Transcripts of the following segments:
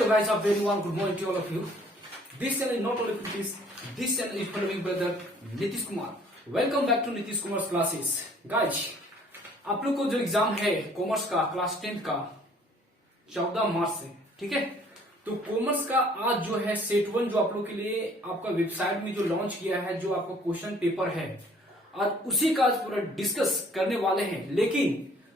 Hello guys, a very warm good morning to all of you. This channel is not only for this channel is for my brother Nitish Kumar. Welcome back to Nitish Kumar classes. Guys, आप लोग को जो exam है commerce का class 10 का 14 मार्च से, ठीक है? तो कॉमर्स का आज जो है सेट 1 जो आप लोग के लिए आपका वेबसाइट में जो लॉन्च किया है, जो आपका क्वेश्चन पेपर है, आज उसी का आज पूरा डिस्कस करने वाले हैं. लेकिन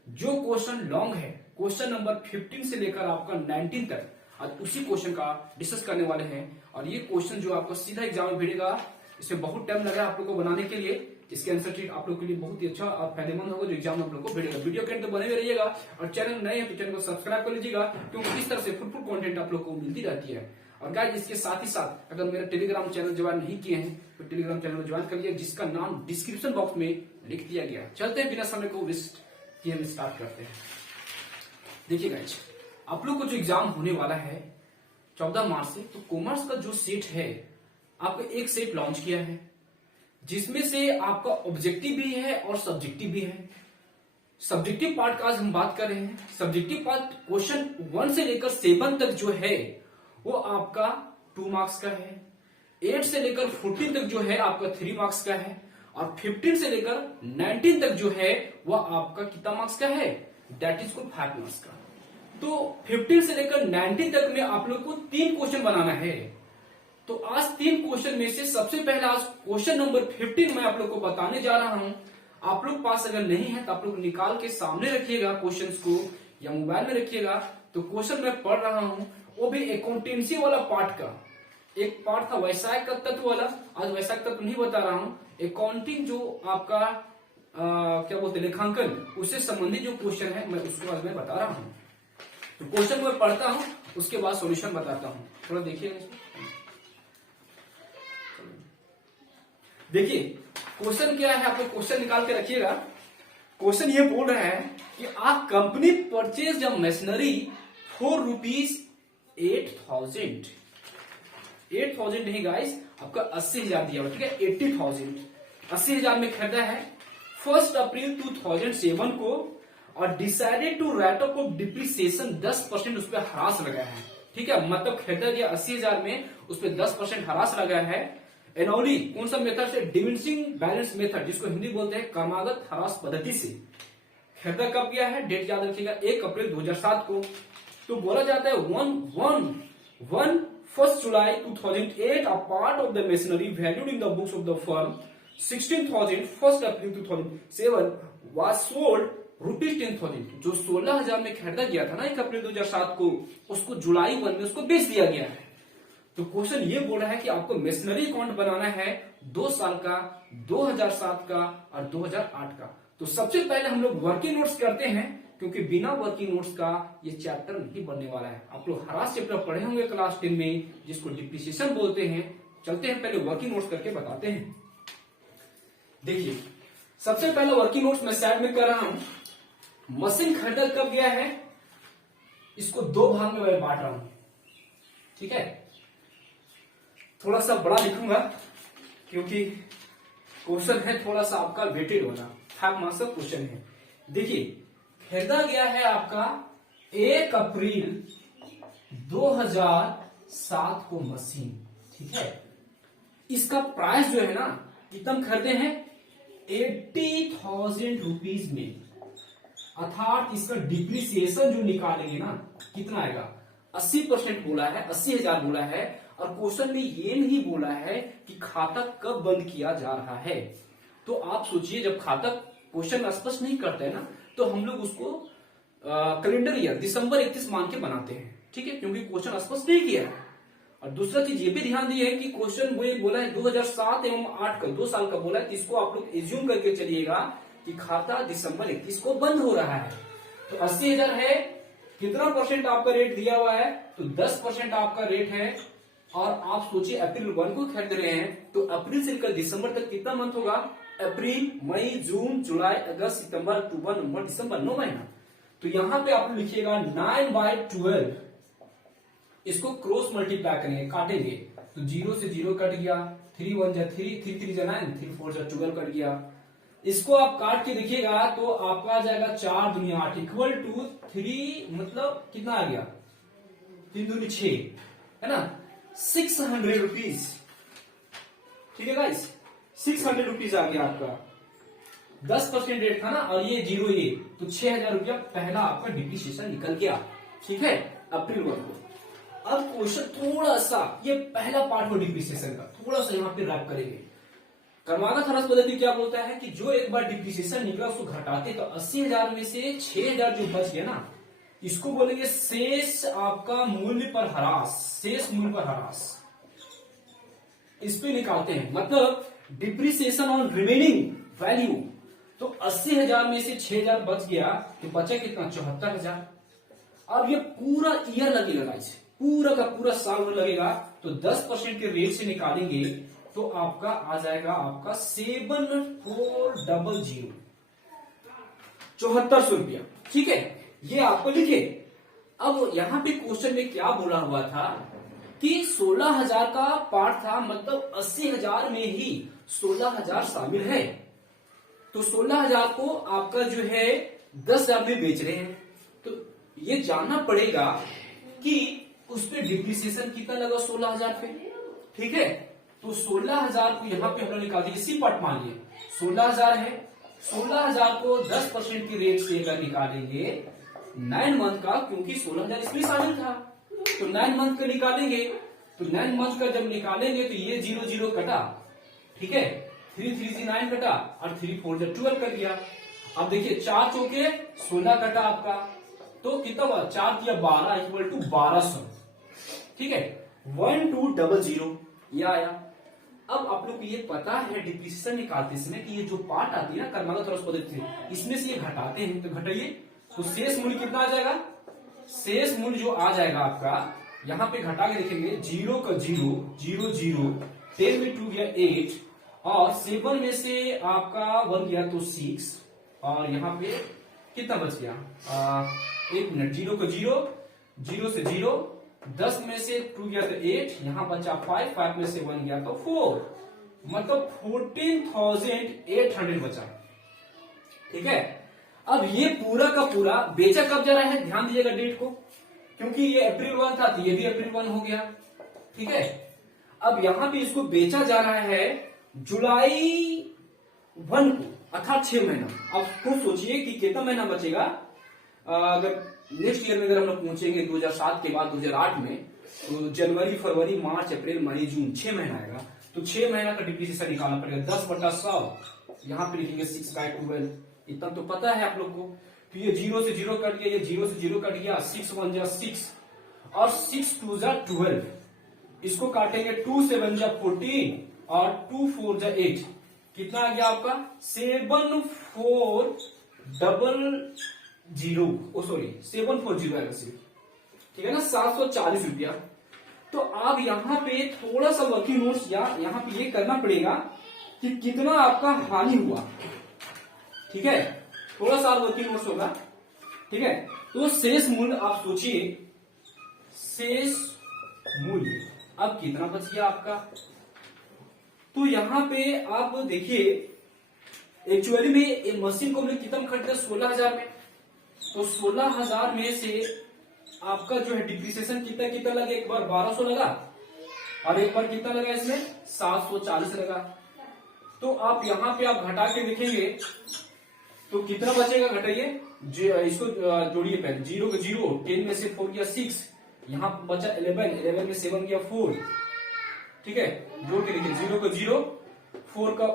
जो क्वेश्चन लॉन्ग है, क्वेश्चन नंबर 15 से लेकर आपका 19 तक, आज उसी क्वेश्चन का डिस्कस करने वाले हैं. और ये क्वेश्चन जो आपको सीधा एग्जाम में भेजेगा, इसमें बहुत टाइम लगा आप लोग को बनाने के लिए. इसके आंसर शीट आप लोग के लिए बहुत ही अच्छा और फायदेमंद होगा जो एग्जाम में आप लोग को भेजेगा. वीडियो के अंत बने हुए रहिएगा और चैनल नए हैं तो चैनल को सब्सक्राइब कर लीजिएगा, क्योंकि इस तरह से फ्रूटफुल कंटेंट आप लोग को मिलती रहती है. और गाइस, इसके साथ ही साथ अगर मेरा टेलीग्राम चैनल ज्वाइन नहीं किए हैं तो टेलीग्राम चैनल को ज्वाइन कर लिया, जिसका नाम डिस्क्रिप्शन बॉक्स में लिख दिया गया. चलते हैं बिना समय को वेस्ट किए हम स्टार्ट करते हैं. देखिए गाइस, आप लोग को जो एग्जाम होने वाला है 14 मार्च से, तो कॉमर्स का जो सेट है आपका एक सेट लॉन्च किया है, जिसमें से आपका ऑब्जेक्टिव भी है और सब्जेक्टिव भी है. सब्जेक्टिव पार्ट का आज हम बात कर रहे हैं. सब्जेक्टिव पार्ट क्वेश्चन 1 से लेकर 7 तक जो है वो आपका 2 मार्क्स का है. 8 से लेकर 14 तक जो है आपका 3 मार्क्स का है. और 15 से लेकर 19 तक जो है वह आपका कितना मार्क्स का है, दैट इज को 5 मार्क्स का. तो 15 से लेकर 19 तक में आप लोग को 3 क्वेश्चन बनाना है. तो आज 3 क्वेश्चन में से सबसे पहला आज क्वेश्चन नंबर 15 मैं आप लोग को बताने जा रहा हूं. आप लोग पास अगर नहीं है तो आप लोग निकाल के सामने रखिएगा क्वेश्चंस को, या मोबाइल में रखिएगा. तो क्वेश्चन मैं पढ़ रहा हूं, वो भी अकाउंटेंसी वाला पार्ट का. एक पार्ट था वैशाख का तत्व वाला, आज वैशाख तत्व नहीं बता रहा हूं. अकाउंटिंग जो आपका क्या बोलते हैं, लेखांकन, उससे संबंधित जो क्वेश्चन है मैं उसको आज मैं बता रहा हूं. तो क्वेश्चन मैं पढ़ता हूं, उसके बाद सॉल्यूशन बताता हूं. थोड़ा देखिए. देखिए क्वेश्चन क्या है, आप लोग क्वेश्चन निकाल के रखिएगा. क्वेश्चन ये बोल रहा है कि a company purchase a machinery for ₹8,000. 8,000 नहीं गाइस, आपका 80,000 दिया हुआ, ठीक है. 80,000 80,000 में खरीदा है 1 अप्रैल 2007 को, और decided to write off depreciation 10% उस पर ह्रास लगा है, ठीक है. मतलब खरीदा गया 80,000 में, उस पर 10% ह्रास लगा है. एनोली कौन सा मेथड से, डिमिनिशिंग बैलेंस मेथड, जिसको हिंदी बोलते हैं क्रमागत ह्रास पद्धति से खरीदा कब गया है, डेट याद रखिएगा 1 अप्रैल 2007 को. तो बोला जाता है 1 जुलाई 2008 a part of the machinery valued in the books of the firm 16,000 1 April 2007 was sold ₹10,000. जो 16,000 में खरीदा गया था ना 1 अप्रैल 2007 को, उसको जुलाई 1 में उसको बेच दिया गया है. तो क्वेश्चन ये बोल रहा है कि आपको मशीनरी अकाउंट बनाना है 2 साल का, 2007 का और 2008 का. तो सबसे पहले हम लोग वर्किंग नोट्स करते हैं, क्योंकि बिना वर्किंग नोट्स का ये चैप्टर नहीं बनने वाला है. आप लोग ह्रास चैप्टर पढ़े होंगे क्लास 10 में, जिसको डिप्रिसिएशन बोलते हैं. चलते हैं पहले वर्किंग नोट्स करके बताते हैं. देखिए सबसे पहले वर्किंग नोट्स मैं साइड में कर रहा हूं. मशीन खरीदा कब गया है, इसको 2 भाग में मैं बांट रहा हूं, ठीक है. थोड़ा सा बड़ा लिखूंगा क्योंकि क्वेश्चन है थोड़ा सा आपका वेटेड वाला, 5 मार्क्स का क्वेश्चन है. देखिए खरीदा गया है आपका 1 अप्रैल 2007 को मशीन, ठीक है. इसका प्राइस जो है ना, कितना खरीदे हैं, 80,000 रुपीज में. अर्थात इसका डिप्रिसिएशन जो निकालेंगे ना, कितना आएगा, 80% बोला है, 80,000 बोला है. और क्वेश्चन में ये नहीं बोला है कि खाता कब बंद किया जा रहा है. तो आप सोचिए, जब खाता क्वेश्चन स्पष्ट नहीं करते हैं ना, तो हम लोग उसको कैलेंडर ईयर दिसंबर 31 मान के बनाते हैं, ठीक है, क्योंकि क्वेश्चन स्पष्ट नहीं किया है. और दूसरा चीज ये भी ध्यान दिए है कि क्वेश्चन वो बोला है 2007 एवं 8 का 2 साल का बोला है, इसको आप लोग एज्यूम करके चलिएगा कि खाता दिसंबर 31 को बंद हो रहा है. तो 80,000 है, कितना परसेंट आपका रेट दिया हुआ है, तो 10% आपका रेट है. और आप सोचिए अप्रैल 1 को खरीद रहे हैं, तो अप्रैल से लेकर दिसंबर तक कितना मंथ होगा, अप्रैल, मई, जून, जुलाई, अगस्त, सितंबर, अक्टूबर, नवंबर, दिसंबर, 9 महीना. तो यहां पे आप लिखिएगा 9/12. इसको क्रॉस मल्टीप्लाई करेंगे, काटेंगे, तो 0 से 0 कट गया, 3 1 जा 3, 3 3 जा 9, 3 4 जा 12 कट गया. इसको आप काट के देखिएगा तो आपका आ जाएगा 4 दूनी 8 इक्वल टू 3, मतलब कितना आ गया 3 दूनी 6, है ना, 600 रुपीज। ठीक है गाइस, 600 रुपीज आ गया आपका, 10% रेट था ना, और ये 0 ये, तो 6000 रुपया पहला आपका डिप्रिसिएशन निकल गया। ठीक है, अप्रैल 1 को। अब क्वेश्चन थोड़ा सा, ये पहला पार्ट हो डिप्रिसिएशन का, थोड़ा सा यहाँ पे रैप करेंगे। कर्मागत ह्रास पद्धति क्या बोलता है कि जो एक बार डिप्रिसिएशन निकला उसको घटाते, तो 80,000 में से 6000 जो बच गया ना, इसको बोलेंगे शेष आपका मूल्य पर ह्रास, शेष मूल्य पर ह्रास, इस पे निकालते हैं। मतलब डिप्रिसिएशन ऑन रिमेनिंग वैल्यू, तो 80,000 में से 6000 बच गया, तो बचा कितना, 74,000। अब ये पूरा ईयर लगेगा गाइस, पूरा का पूरा साल लगेगा, तो 10% के रेट से निकालेंगे तो आपका आ जाएगा आपका 7400, 7400 रुपया। ठीक है, ये आपको लिखे। अब यहां पे क्वेश्चन में क्या बोला हुआ था कि 16,000 का पार्ट था, मतलब 80,000 में ही 16,000 शामिल है, तो 16,000 को आपका जो है 10,000 में बेच रहे हैं, तो ये जानना पड़ेगा कि उस पर डिप्रिसिएशन कितना लगा 16,000 पे। ठीक है, तो 16,000 को यहां पे हम लोग निकाल दिए, इसी पार्ट मान लिए 16,000 है, 16,000 को 10% के रेट से अगर निकालेंगे 9 मंथ का, क्योंकि 16,000 इसमें शामिल था, तो 9 मंथ का निकालेंगे, तो 9 मंथ का जब निकालेंगे तो ये 0 0 कटा, ठीक है, 3 3 से 9 कटा, और 3 4 से 12 कट गया। अब देखिए 4 चौके 16 कटा आपका, तो कितना हुआ, 4 किया 12 इक्वल टू 1200। ठीक है, 1200 ये आया। अब आप लोग को ये पता है डिप्रिसिएशन निकालते समय कि ये जो पार्ट आती है ना कर्मागत ह्रास पद्धति, इसमें से ये घटाते हैं, तो घटाइए, तो शेष मूल्य कितना आ जाएगा, शेष मूल्य जो आ जाएगा आपका, यहां पे घटा के देखेंगे, 0 का 0 0 0, 10 में 2 गया 8, और 7 में से आपका 1 गया तो 6, और यहाँ पे कितना बच गया, 1 मिनट, 0 का 0 0 से 0, 10 में से 2 गया तो 8, यहां बचा 5, 5 में से 1 गया तो 4, मतलब 14,800 बचा। ठीक है, अब ये पूरा का पूरा बेचा कब जा रहा है, ध्यान दीजिएगा डेट को, क्योंकि ये अप्रैल 1 था, तो ये भी अप्रैल 1 हो गया। ठीक है, अब यहां पे इसको बेचा जा रहा है जुलाई 1 को, अर्थात 6 महीना। अब खुद सोचिए कि कितना महीना बचेगा, अगर नेक्स्ट ईयर में अगर हम लोग पहुंचेंगे 2007 के बाद 2008 में, तो जनवरी फरवरी मार्च अप्रैल मई जून 6 महीना आएगा, तो 6 महीना का डिप्रिसिएशन निकालना पड़ेगा, 10/100, यहाँ पे लिखेंगे 6/12, इतना तो पता है आप लोग को। तो ये 0 से 0 कट गया, ये 0 से 0 कट गया, 6 1 जा 6, और 6 2 जा 12, इसको काटेंगे, 2 7 जा 14, और 2 4 जा 8, कितना आ गया आपका 740 आएगा सिर्फ। ठीक है ना, 740 रुपया। तो आप यहाँ पे थोड़ा सा वर्किंग नोट्स या यहाँ पे ये करना पड़ेगा कि कितना आपका हानि हुआ। ठीक है, थोड़ा सा वर्किंग नोट्स होगा। ठीक है, तो शेष मूल्य आप सोचिए, शेष मूल्य अब कितना बच गया आपका, तो यहां पे आप देखिए, एक्चुअली में ये मशीन को हमने कितना खरीदा, 16,000 में, तो 16,000 में से आपका जो है डिप्रिसिएशन कितना कितना लगा, एक बार 1200 लगा, और एक बार कितना लगा इसमें 740 लगा। तो आप यहाँ पे आप घटा के देखेंगे तो कितना बचेगा, घटाइए, इसको जोड़िए पहले, 0 का 0, 10 में से 4 गया 6, यहाँ बचा 11, 11 में 7 गया 4। ठीक है, जोड़ के देखिए, 0 का 0, 4 का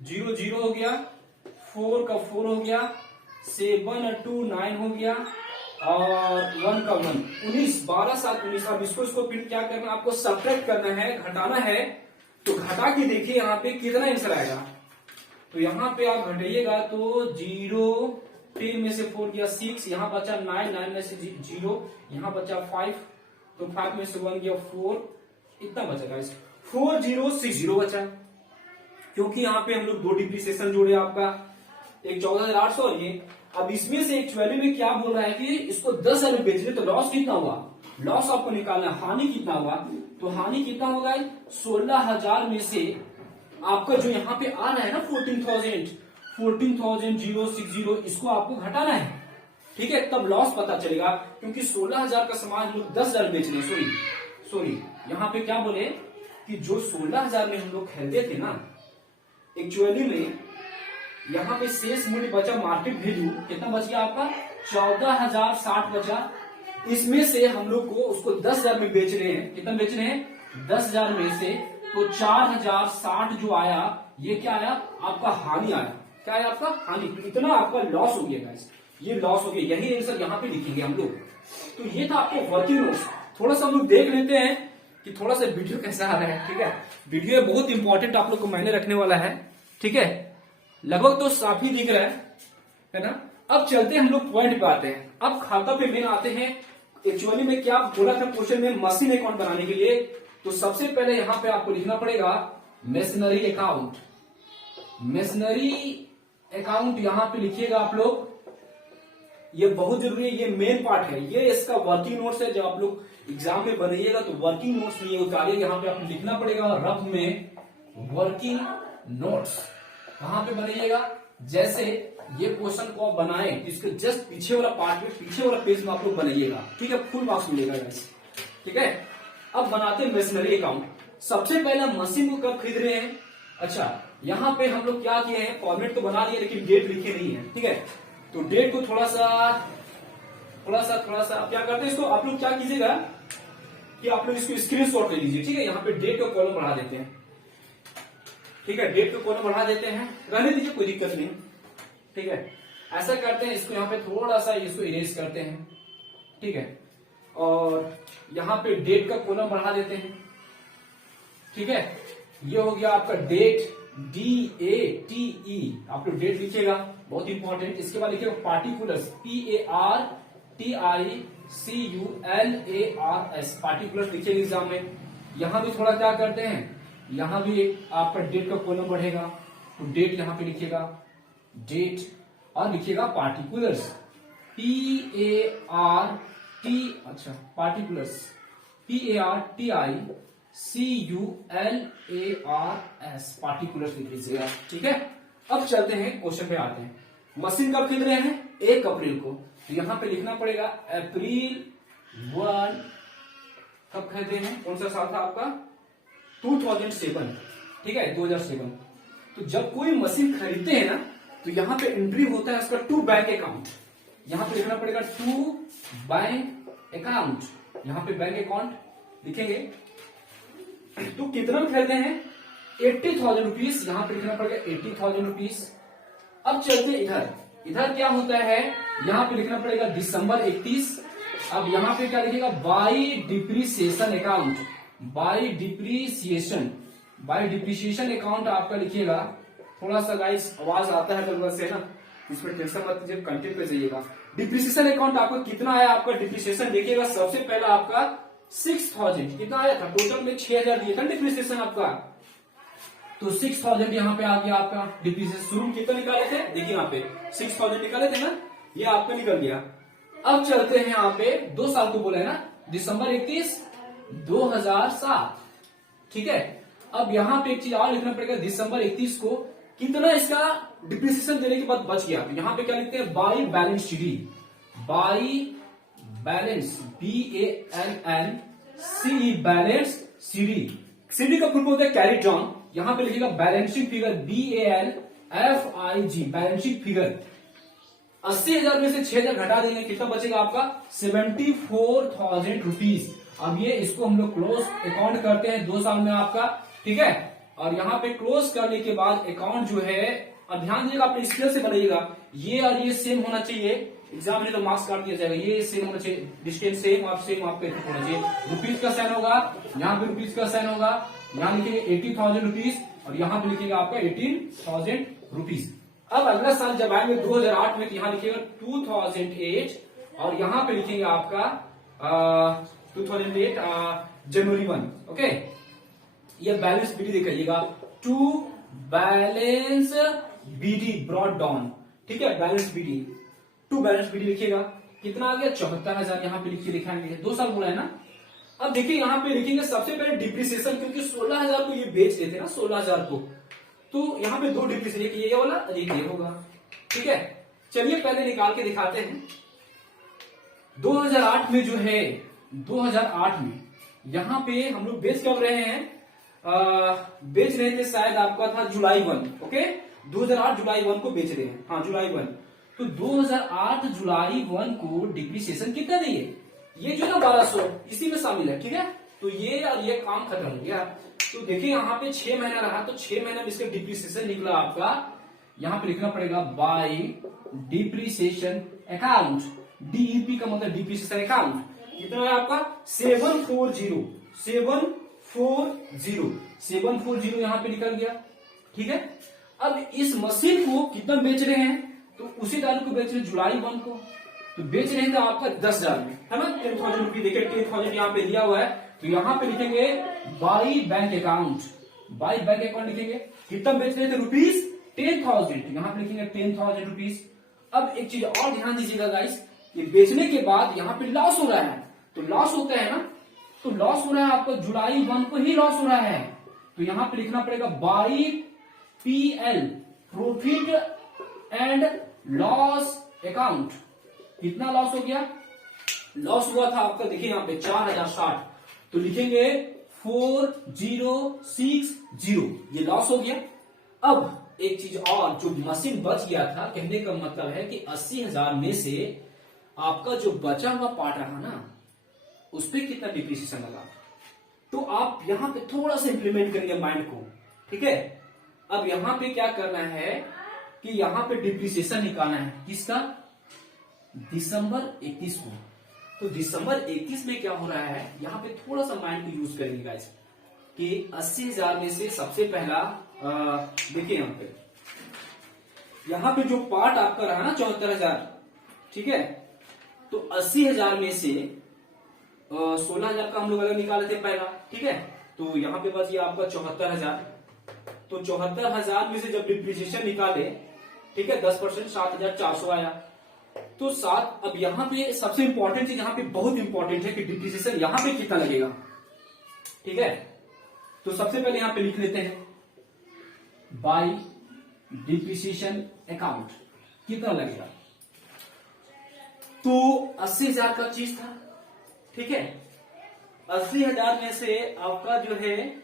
0 0 हो गया, 4 का 4 हो गया, 7 2 9 हो गया, और 1 का 1 19, 12 7 19। अब इसको फिर क्या करना, आपको सब्ट्रैक्ट करना है, घटाना है, तो घटा के देखिए यहाँ पे कितना आंसर आएगा। तो यहाँ पे आप घटाइएगा तो 0, 10 में से 4 गया 6, यहाँ बचा 9, 9 में से 0, यहाँ बचा 5, तो 5 में से 1 गया 4, इतना बचा गाइस, 4060 बचा, क्योंकि यहाँ पे हम लोग 2 डिप्रिसिएशन जोड़े आपका, एक 14,800 और ये। अब इसमें से एक्चुअली में क्या बोल रहा है कि इसको 10,000 में बेच रहे, तो लॉस कितना हुआ, लॉस आपको निकालना है, हानि कितना हुआ, तो हानि कितना होगा, 16,000 में से आपका जो यहाँ पे आ रहा है ना 14,060, इसको आपको घटाना है। ठीक है, तब लॉस पता चलेगा, क्योंकि 16,000 का सामान हम लोग 10,000 में बेच रहे हैं। सॉरी यहाँ पे क्या बोले कि जो 16,000 में हम लोग खरीदे थे ना, एक्चुअली में यहाँ पे शेष मूल्य बचा, मार्केट वैल्यू कितना बच गया आपका, 14,060 बचा। इसमें से हम लोग को उसको 10,000 में बेच रहे हैं। कितना बेच रहे हैं, 10,000 में से तो 4,060 जो आया, ये क्या आया आपका, हानि आया। क्या आया आपका, हानि। इतना आपका लॉस हो गया गाइस, ये लॉस हो गया। यही आंसर यहाँ पे लिखेंगे हम लोग। तो ये था आपको वर्किंग नोट्स। थोड़ा सा हम लोग देख लेते हैं कि थोड़ा सा वीडियो कैसा आ रहा है। ठीक है, वीडियो बहुत इंपॉर्टेंट आप लोग को मैंने रखने वाला है। ठीक है, लगभग तो साफ ही दिख रहा है ना। अब चलते हैं हम लोग पॉइंट पे आते हैं। अब खाता पे मेन आते हैं। एक्चुअली में क्या बोला था क्वेश्चन में, मशीन अकाउंट बनाने के लिए, तो सबसे पहले यहां पे आपको लिखना पड़ेगा मशीनरी अकाउंट। मशीनरी अकाउंट यहां पे लिखिएगा आप लोग, ये बहुत जरूरी है, ये मेन पार्ट है। ये इसका वर्किंग नोट्स है। जब आप लोग एग्जाम में बनाइएगा तो वर्किंग नोट्स में ये उतारिए। यहाँ पे आपको लिखना पड़ेगा रफ में वर्किंग नोट्स। कहां पे बनाइएगा, जैसे ये क्वेश्चन को आप बनाए, इसके जस्ट पीछे वाला पार्ट में, पीछे वाला पेज में आप लोग बनाइएगा। ठीक है, फुल मार्क्स मिलेगा गाइस। ठीक है, अब बनाते हैं मशीनरी अकाउंट। सबसे पहले मशीन को कब खरीद रहे हैं। अच्छा, यहाँ पे हम लोग क्या किए हैं, फॉर्मेट तो बना दिए लेकिन डेट लिखे नहीं है। ठीक है, तो डेट को थोड़ा सा आप क्या करते हैं, इसको आप लोग क्या कीजिएगा कि आप लोग इसको स्क्रीनशॉट ले लीजिए। ठीक है, यहाँ पे डेट का कॉलम बढ़ा देते हैं। ठीक है, डेट का कॉलम बढ़ा देते हैं, रहने दीजिए, कोई दिक्कत नहीं। ठीक है, ऐसा करते हैं, इसको यहाँ पे थोड़ा सा इसको इरेज करते हैं। ठीक है, और यहाँ पे डेट का कॉलम बढ़ा देते हैं। ठीक है, ये हो गया आपका डेट, DATE, आप लोग डेट लिखिएगा, बहुत इंपॉर्टेंट। इसके बाद लिखिएगा पार्टिकुलर्स, PARTICULARS, पार्टिकुलर्स लिखिएगा एग्जाम में। यहां भी थोड़ा क्या करते हैं, यहां भी आपका डेट का कॉलम बढ़ेगा, तो डेट यहां पे लिखिएगा, डेट, और लिखिएगा पार्टिकुलर्स, पार्टिकुलर्स PARTICULARS, पार्टिकुलर्स लिख लीजिएगा। ठीक है, अब चलते हैं क्वेश्चन पे आते हैं। मशीन कब खरीद रहे हैं, 1 अप्रैल को, तो यहां पे लिखना पड़ेगा अप्रैल 1। कब खरीदे हैं, कौन सा साल था आपका, 2007। ठीक है, 2007। तो जब कोई मशीन खरीदते हैं ना, तो यहां पे एंट्री होता है उसका टू बैंक अकाउंट। यहां पे लिखना पड़ेगा टू बैंक अकाउंट, यहां पे बैंक अकाउंट लिखेंगे। तो कितना में खरीदे हैं, 80,000 रुपीज, यहां पे लिखना पड़ेगा 80,000 रुपीज। अब चलते इधर, इधर क्या होता है, यहां पे लिखना पड़ेगा दिसंबर 31। अब यहां पे क्या लिखेगा, by depreciation account, by depreciation account आपका लिखिएगा। थोड़ा सा गाइस आवाज आता है गलत से ना, इसमें टेंशन मत लीजिए, कंटेंट पे जाइएगा। डिप्रिसिएशन अकाउंट आपका कितना आया, आपका डिप्रिसिएशन देखिएगा। सबसे पहला आपका 6,000 कितना आया था, टोटल में 6,000 दिए था डिप्रिसिएशन आपका, तो 6,000 यहाँ पे आ गया आपका डिप्रिसिएशन। शुरू में कितना निकाले थे, देखिए यहाँ पे 6,000 निकाले थे ना, ये आपका निकल गया। अब चलते हैं यहाँ पे 2 साल को बोला है ना, दिसंबर 31 2007। ठीक है, अब यहाँ पे एक चीज और लिखना पड़ेगा, दिसंबर 31 को कितना इसका डिप्रिसिएशन देने के बाद बच गया, तो यहाँ पे क्या लिखते हैं, by balance sheet, by balance BALNCE, balance CD का फुल होता है कैरी डाउन। यहां पे लिखिएगा balancing figure, BALFIG, balancing figure. 80,000 में से 6,000 घटा देंगे, कितना बचेगा आपका, 74,000 रुपीज। अब ये इसको हम लोग क्लोज अकाउंट करते हैं 2 साल में आपका। ठीक है, और यहाँ पे क्लोज करने के बाद अकाउंट जो है, अब ध्यान दीजिएगा, अपने स्केल से बनाइएगा, ये और ये सेम होना चाहिए, एग्जाम में तो मार्क्स काट दिया जाएगा, ये सेम होना चाहिए, डिस्टेंस सेम, आप सेम आपका होना चाहिए। रुपीज का साइन होगा, यहाँ पे रुपीज का साइन होगा, यहाँ लिखिए 80,000 रुपीज, और यहाँ पे लिखिएगा आपका 18,000 रुपीज। अब अगला साल जब आएंगे 2008 में, तो यहाँ लिखिएगा 2008, और यहाँ पे लिखेंगे आपका 2008 जनवरी 1। ओके, ये बैलेंस बीडी दिखाइएगा, to balance BD brought down. ठीक है, balance BD, to balance BD लिखिएगा, कितना आ गया, 74,000 यहाँ पे लिखिए, लिखाएंगे 2 साल बोला है ना। अब देखिए यहाँ पे लिखेंगे सबसे पहले डिप्रिसिएशन, क्योंकि 16,000 को ये बेच देते ना, 16,000 को, तो यहाँ पे 2 डिप्रिसिएशन, ये वाला ये होगा। ठीक है, चलिए पहले निकाल के दिखाते हैं। 2008 में जो है 2008 में यहाँ पे हम लोग बेच कब रहे हैं, बेच रहे थे शायद आपका था जुलाई 1, ओके 2008 जुलाई 1 को बेच रहे हैं, हाँ जुलाई 1। तो 2008 जुलाई 1 को डिप्रिसिएशन कितना दिए, ये जो ना 1200 इसी में शामिल है, ठीक है। तो ये और ये काम खत्म हो गया। तो देखिए यहाँ पे 6 महीना रहा, तो 6 महीना में इसका डिप्रिसिएशन निकला आपका, यहाँ पे लिखना पड़ेगा बाय डिप्रिसिएशन अकाउंट, डीईपी का मतलब डिप्रिसिएशन अकाउंट कितना है आपका 740 यहाँ पे निकल गया, ठीक है। अब इस मशीन को कितना बेच रहे हैं, तो उसी तारीख को बेच रहे हैं जुलाई 1 को, तो बेच रहे हैं तो आपका 10,000 में, है ना 10,000 रुपये, देखिए 10,000 यहाँ पे दिया हुआ है। तो यहाँ पे लिखेंगे by bank account, by bank account लिखेंगे, कितना बेच रहे थे रुपीज 10,000, यहाँ पे लिखेंगे 10,000 रुपीज। अब एक चीज और ध्यान दीजिएगा गाइस, ये बेचने के बाद यहाँ पे लॉस हो रहा है, तो लॉस होता है ना, तो लॉस हो रहा है आपको जुलाई 1 को ही लॉस हो रहा है, तो यहाँ पे लिखना पड़ेगा by PL profit and loss account. कितना लॉस हो गया, लॉस हुआ था आपका देखिए यहाँ पे 4,060, तो लिखेंगे 4060, ये लॉस हो गया। अब एक चीज और, जो मशीन बच गया था, कहने का मतलब है कि 80,000 में से आपका जो बचा हुआ पार्ट रहा ना, उस पर कितना डिप्रिसिएशन लगा, तो आप यहां पे थोड़ा सा इंप्लीमेंट करेंगे माइंड को, ठीक है। अब यहां पे क्या करना है कि यहां पे डिप्रिसिएशन निकालना है, किसका, दिसंबर 31 को। तो दिसंबर 31 में क्या हो रहा है, यहां पे थोड़ा सा माइंड को यूज करेंगे गाइस, कि 80,000 में से सबसे पहला देखिए यहां पे जो पार्ट आपका रहा ना 74,000, ठीक है। तो 80,000 में से 16,000 का हम लोग अलग निकाले थे पहला, ठीक है। तो यहाँ पे बच गया आपका 74,000, तो 74,000 में से जब डिप्रिसिएशन निकाले, ठीक है 10%, 7,400 आया। तो 7, अब यहाँ पे सबसे इंपॉर्टेंट चीज, यहाँ पे बहुत इंपॉर्टेंट है कि डिप्रिसिएशन यहाँ पे कितना लगेगा, ठीक है। तो सबसे पहले यहाँ पे लिख लेते हैं बाय डिप्रिसिएशन अकाउंट कितना लगेगा, तो 80,000 का चीज था, ठीक है। 80,000 में से आपका जो है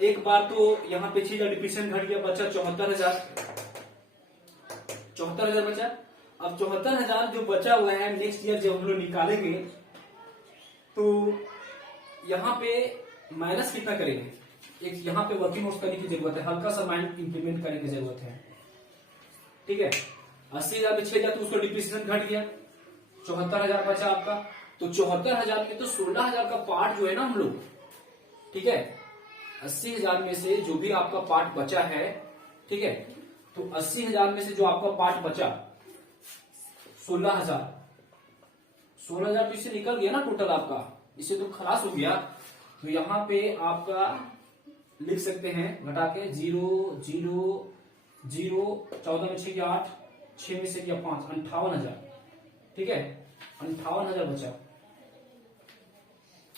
एक बार तो यहाँ पे 6,000 डिप्रिसिएशन घट गया, बचा 74,000 बचा। अब 74,000 जो बचा हुआ है, नेक्स्ट ईयर जब हम लोग निकालेंगे तो यहाँ पे माइनस कितना करेंगे, एक यहाँ पे वर्किंग नोट्स करने की जरूरत है, हल्का सा माइंड इंप्लीमेंट करने की जरूरत है, ठीक है। 80,000 में 6,000 तो उसका डिप्रिसिएशन घट गया, 74,000 बचा आपका। तो 74,000 में तो 16,000 का पार्ट जो है ना हम लोग, ठीक है, 80,000 में से जो भी आपका पार्ट बचा है, ठीक है, तो 80,000 में से जो आपका पार्ट बचा 16,000 तो इससे निकल गया ना टोटल आपका, इससे तो खलास हो गया। तो यहाँ पे आपका लिख सकते हैं घटा के 0 0 0, 14 में 6 गया 8, 6 में से गया 5, 58,000, ठीक है 58,000 बचा।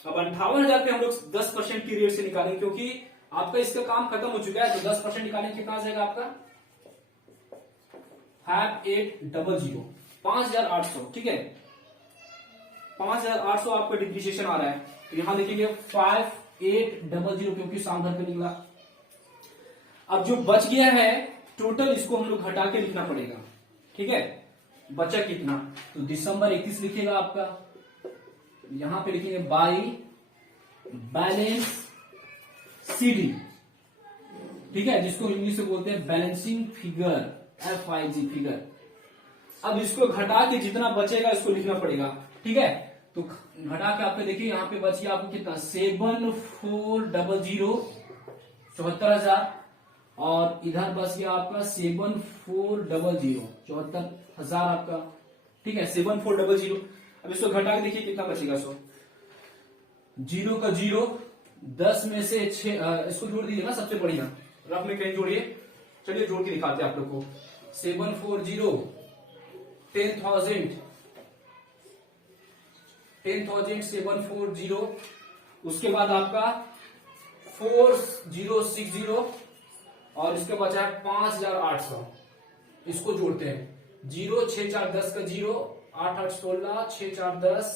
अब 58,000 पे हम लोग 10% की रेट से निकालेंगे, क्योंकि आपका इसका काम खत्म हो चुका है, तो 10% निकालेंगे कितना आ जाएगा आपका 5800, 5,800, ठीक है 5,800 आपका डिप्रिसिएशन आ रहा है। तो यहां देखेंगे 5800, क्योंकि साम भर कर निकला। अब जो बच गया है टोटल, इसको हम लोग घटा के लिखना पड़ेगा, ठीक है। बचा कितना, तो दिसंबर 31 लिखेगा आपका, यहां पे लिखेंगे बाय बैलेंस सीडी, ठीक है, जिसको इंग्लिश में बोलते हैं बैलेंसिंग फिगर, FIG फिगर। अब इसको घटा के जितना बचेगा इसको लिखना पड़ेगा, ठीक है। तो घटा के आपको देखिए यहाँ पे बच गया आपको कितना 7400, 74,000, और इधर बच गया आपका 7400, 74,000 आपका, ठीक है 7400। अब इसको घटा के देखिए कितना बचेगा, 0 का 0, 10 में से 6, इसको जोड़ दीजिए ना, सबसे बढ़िया रफ में कहीं जोड़िए, चलिए जोड़ के दिखाते हैं आप लोग को। 740, 10,000, 740, उसके बाद आपका 4060, और इसके बचा है 5,800, इसको जोड़ते हैं 0 6 4 10 का 0, 8 8 16, 6 4 10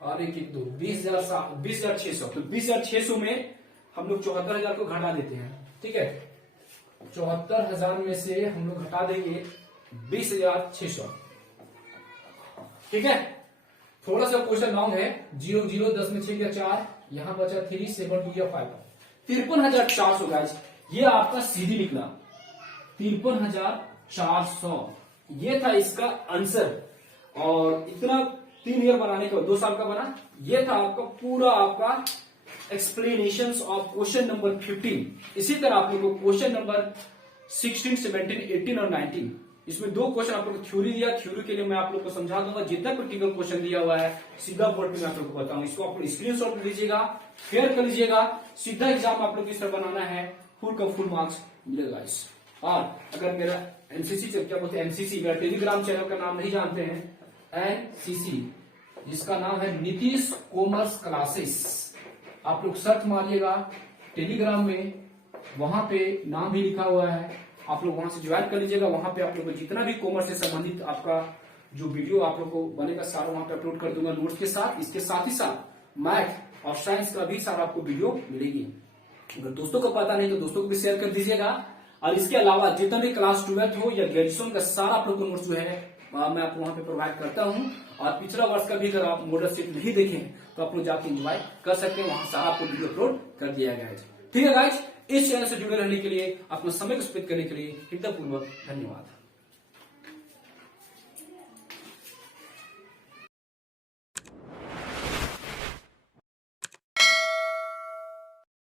और 1 1 2, 20,600। तो 20,600 में हम लोग 74,000 को घटा देते हैं। ठीक है, 74,000 में से हम लोग घटा देंगे 20,600। ठीक है, थोड़ा सा क्वेश्चन लॉन्ग है। 0 0 10 में 6 गया 4, यहां बचा 3 7 2 या 5, 53,400 गाइस, ये आपका सीधी निकला 53,400। ये था इसका आंसर। और इतना 3 ईयर बनाने का 2 साल का बना। ये था आपका पूरा आपका एक्सप्लेनेशन ऑफ क्वेश्चन नंबर 15। इसी तरह आप लोगों को क्वेश्चन नंबर 16, 17, 18 और 19, इसमें 2 क्वेश्चन आप लोग को थ्योरी दिया। थ्योरी के लिए मैं आप लोग को समझा दूंगा। जितना प्रैक्टिकल क्वेश्चन दिया हुआ है सीधा बोर्ड पे मैं आप लोग को बताऊंगा। इसको आप लोग स्क्रीनशॉट लीजिएगा, शेयर कर लीजिएगा। सीधा एग्जाम आप लोग को इस तरह बनाना है, फुल का फुल मार्क्स मिलेगा इस। और अगर मेरा एमसीसी क्या बोलते हैं, एमसीसी, मेरा टेलीग्राम चैनल का नाम नहीं जानते हैं, एनसीसी, जिसका नाम है नीतीश कॉमर्स क्लासेस, आप लोग सर्च मारिएगा टेलीग्राम में, वहां पे नाम भी लिखा हुआ है। आप लोग वहां से ज्वाइन कर लीजिएगा। वहां पे आप लोग को जितना भी कॉमर्स से संबंधित आपका जो वीडियो आप लोग को बनेगा सारा वहां पे अपलोड कर दूंगा नोट्स के साथ। इसके साथ ही साथ मैथ और साइंस का भी सारा आपको वीडियो मिलेगी। अगर दोस्तों को पता नहीं तो दोस्तों को भी शेयर कर दीजिएगा। और इसके अलावा जितना भी क्लास 12 हो या ग्रेजुएशन का सारा आप लोग को नोट्स जो है मैं आपको वहां पे प्रोवाइड करता हूं। और पिछला वर्ष का भी अगर आप मॉडल शीट नहीं देखें तो आप लोग जाके एंजॉय कर सकते हैं, वहां सारा आपको वीडियो अपलोड कर दिया गया है। ठीक है गाइज, इस चैनल से जुड़े रहने के लिए, अपना समय को स्पेंड करने के लिए हृदयपूर्वक धन्यवाद।